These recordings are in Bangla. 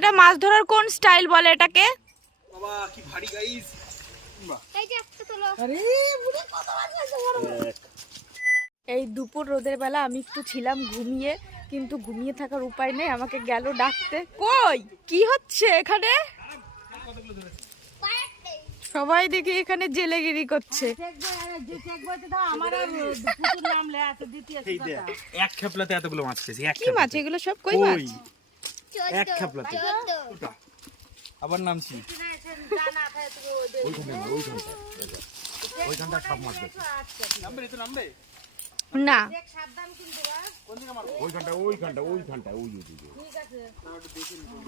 এটা মাছ ধরার কোন স্টাইল বলে এটাকে? বাবা কি ভারী গাইস এই যে একটা তোলো। এই দুপুর রোদের বেলা আমি একটু ছিলাম ঘুমিয়ে কিন্তু ঘুমিয়ে থাকার উপায় নেই আমাকে গেল ডাকতে। কই? কি হচ্ছে এখানে? সবাই দেখি এখানে জেলেগিরি করছে। এক খেপলাতে এতগুলো মাছ কি মাছ? এগুলো সব কই মাছ? এক খেপলাতে। আবার নামছি। নামবে রে তো নামবে। না। ওইখানটা ওইখানটা ওইখানটা ওই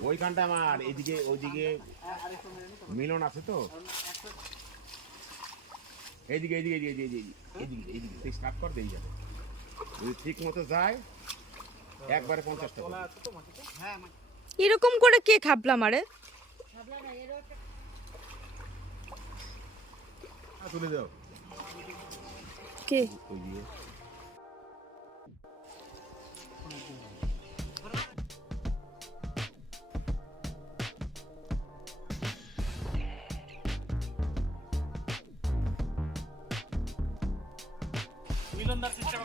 ওইখানটা আমার এদিকে ওইদিকে। মিলন আছে তো? এইদিকে এইদিকে এইদিকে এইদিকে এইদিকে এইদিকে স্টার্ট কর দিয়ে যাবে। যদি ঠিক মতো যায় একবারে পঞ্চাশ টাকা এরকম করে কে খাবলাম আরে আ, তুলে দাও। কে? মিলনদার সিস্টেমে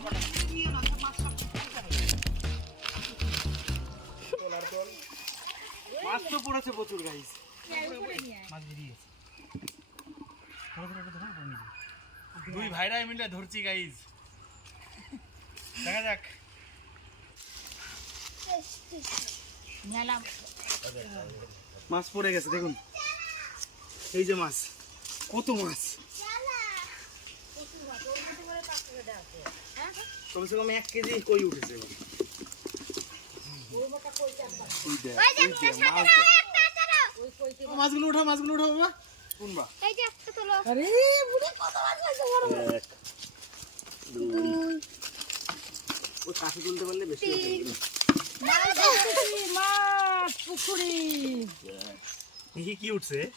মাছ তো পড়েছে প্রচুর গাইস মাছ বেরিয়েছে। দুই ভাইরা মিলে ধরছি গাইস দেখা যাক। মাছ পড়ে গেছে দেখুন। এই যে মাছ। কত মাছ? কমসে কম এক কেজি কই উঠেছে? মাছগুলো উঠা একটা উঠছে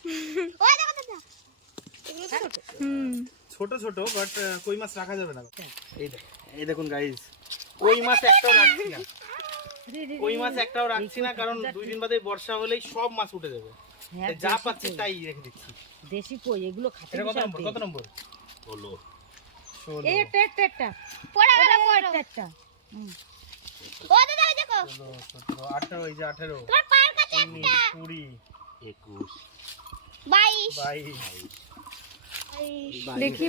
ছোট ছোট বাট কই মাছ রাখা যাবে না এই দেখুন গাইস কই মাছ না। কই মাছ একটাও রাখছি না কারণ দুই দিন বাদে বর্ষা হলেই সব মাছ উঠে যাবে। যা পাচ্ছি তাই রেখে দিচ্ছি। দেশি কই এগুলো খাতে কত নম্বর? কত নম্বর? হলো এই একটা একটা একটা। পড়ে গেল পড়ো একটা একটা ও দাদা ওই দেখো। যে তোমার পায়ের কাছে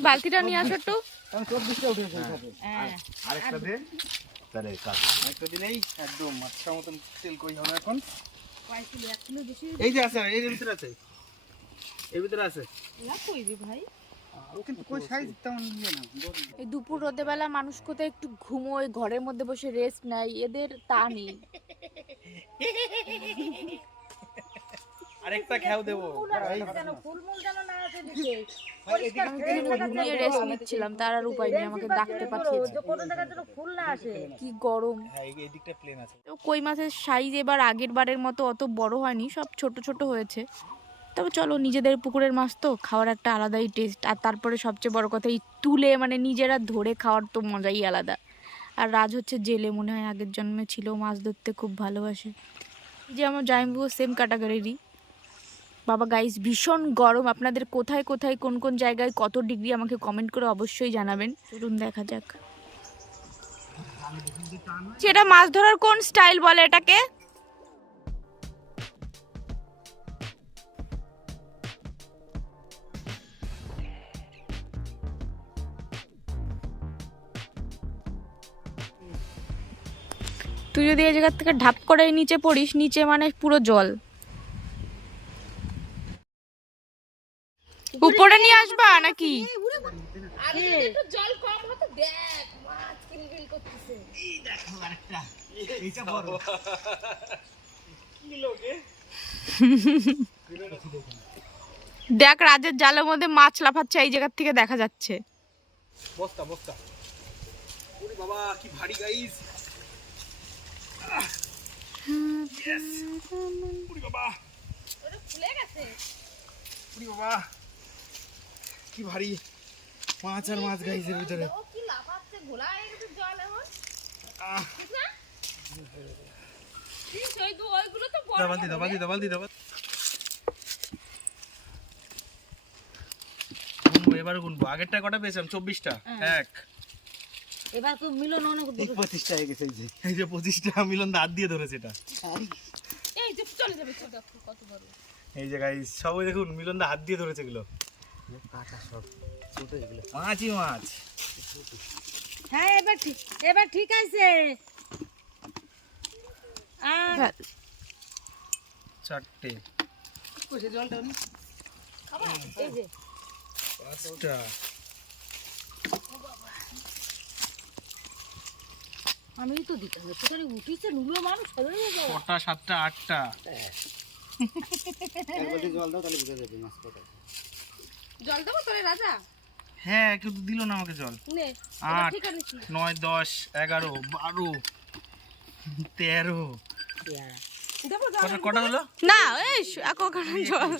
বালতিটা নিয়ে আসো একটু। হ্যাঁ। আরেকটা দে। তাহলে কাজ। একটা দিলেই একদম মাছটা মতন তেল কই হবে এখন। এই কিলো? এক কিলো বেশি এই যে আছে এর ভিতরে আছে। এর ভিতরে আছে। না কই রে ভাই? ও কিন্তু তেমন ইয়ে এই দুপুর রোদে বেলা মানুষ কোথায় একটু ঘুমোয় ঘরের মধ্যে বসে রেস্ট নেয় এদের তা নেই। আরেকটা খেয়াও দেবো। ঘুমিয়ে রেস্ট নিচ্ছিলাম তার আর উপায় নেই আমাকে ডাকতে পাঠিয়েছে কি গরম। এই দিকটা প্লেন আছে। তো কই মাছের সাইজ এবার আগের বারের মতো অত বড় হয়নি সব ছোট ছোট হয়েছে। তবে চলো নিজেদের পুকুরের মাছ তো খাওয়ার একটা আলাদাই টেস্ট আর তারপরে সবচেয়ে বড় কথা এই তুলে মানে নিজেরা ধরে খাওয়ার তো মজাই আলাদা। আর রাজ হচ্ছে জেলে মনে হয় আগের জন্মে ছিল মাছ ধরতে খুব ভালোবাসে। যে আমার জাইম্বু সেম ক্যাটাগরিরই বাবা গাইস ভীষণ গরম। আপনাদের কোথায় কোথায়, কোন কোন জায়গায় কত ডিগ্রি আমাকে কমেন্ট করে অবশ্যই জানাবেন। চলুন দেখা যাক। সেটা মাছ ধরার কোন স্টাইল বলে এটাকে? তুই যদি এই জায়গা থেকে ঢাপ করে নিচে পড়িস, নিচে মানে পুরো জল। উপরে নিয়ে আসবা নাকি? দেখ, রাজের জালের মধ্যে মাছ লাফাচ্ছে, এই জায়গার থেকে দেখা যাচ্ছে। বস্তা বস্তা। বাবা, কি ভারী গাইস বাবা। ওরে বাবা। কি ভারী মাছ আর মাছ গাইসের ভিতরে। হয়ে এবার গুনবো। আগেরটা কটা পেয়েছিলাম? চব্বিশটা। এক। এবার তো মিলন অনেক। পঁচিশটা হয়ে গেছে এই যে। পঁচিশটা মিলন দাঁত দিয়ে ধরেছে এটা। এই যে গাইস সবাই দেখুন মিলন দা হাত দিয়ে ধরেছে এগুলো। মাছই মাছ হ্যাঁ এবার ঠিক এবার ঠিক আছে। আর চারটে। এই যে। পাঁচটা। আমি তো দিতে হবে উঠিছে নুলো মানুষ সবাই যাবে কটা সাতটা আটটা। জল দেবো তোরে রাজা? হ্যাঁ কেউ তো দিল না আমাকে জল। আট নয় দশ এগারো বারো তেরো। কটা হলো? না এই জল।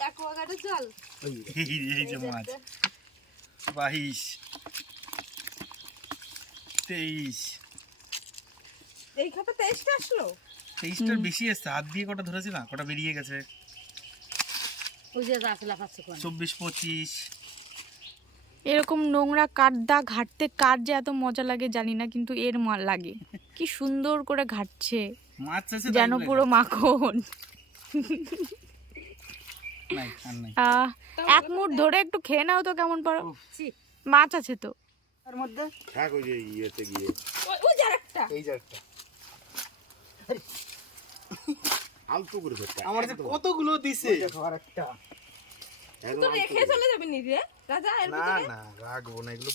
অ্যাকোয়াগার্ডের জল। এই এই যে মাছ। বাইশ তেইশ। এই খাপে তেইশটা আসলো? তেইশটার বেশি এসছে হাত দিয়ে কটা ধরেছে না কটা বেরিয়ে গেছে ওই যে আসলে পাচ্ছে কোন চব্বিশ পঁচিশ। এরকম নোংরা কাঠদা ঘাটতে কার যে এত মজা লাগে জানি না কিন্তু এর মা লাগে। কি সুন্দর করে ঘাটছে। যেন পুরো মাখন। এক মুঠ ধরে একটু খেয়ে নাও তো কেমন পারো। মাছ আছে তো। থাক ওই যে ইয়েতে গিয়ে। ওই যে আরেকটা। এই যে একটা। আলতু করে ধরতে আমার যে কতগুলো দিছে? একদম রেখে চলে যাবে নি রে রাজা এর না না রাখব না এগুলো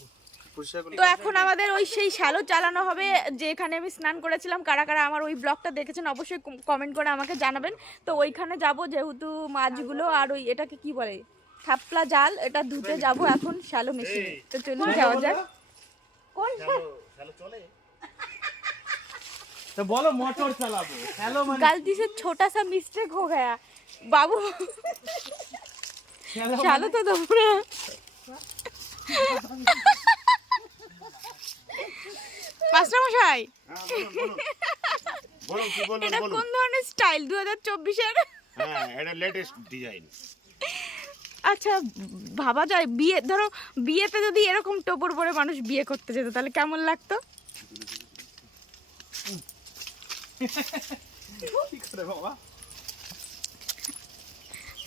তো এখন আমাদের ওই সেই শ্যালো চালানো হবে যেখানে আমি স্নান করেছিলাম কারা কারা আমার ওই ব্লগটা দেখেছেন অবশ্যই কমেন্ট করে আমাকে জানাবেন। তো ওইখানে যাব যেহেতু মাছগুলো আর ওই এটাকে কি বলে? থাপলা জাল এটা ধুতে যাব এখন শ্যালো মেশিনে তো চলুন যাওয়া যাক। কোনটা তো বলো মোটর চালাবো হ্যালো মানে गलती से छोटा सा मिस्टेक हो गया बाबू चलो तो दो पूरा মাস্টার মশাই হ্যাঁ, বলুন, বলুন। বলুন কি বলুন এটা বলুন কোন ধরনের স্টাইল দু হাজার চব্বিশের হ্যাঁ এটা লেটেস্ট ডিজাইন আচ্ছা ভাবা যায় বিয়ে ধরো বিয়েতে যদি এরকম টোপর পরে মানুষ বিয়ে করতে যেত তাহলে কেমন লাগতো কি করে বাবা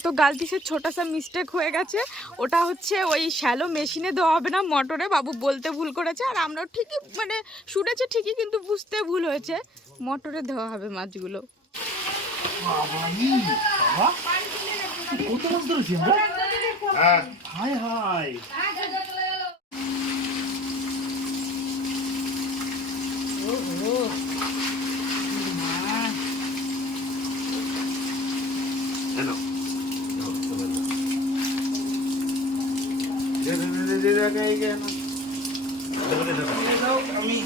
তো গালতি সে ছোটা সা মিস্টেক হয়ে গেছে। ওটা হচ্ছে ওই শ্যালো মেশিনে দেওয়া হবে না, মোটরে। বাবু বলতে ভুল করেছে, আর আমরাও ঠিকই মানে শুনেছে ঠিকই, কিন্তু বুঝতে ভুল হয়েছে। মোটরে দেওয়া হবে মাছগুলো। হ্যাঁ। আমি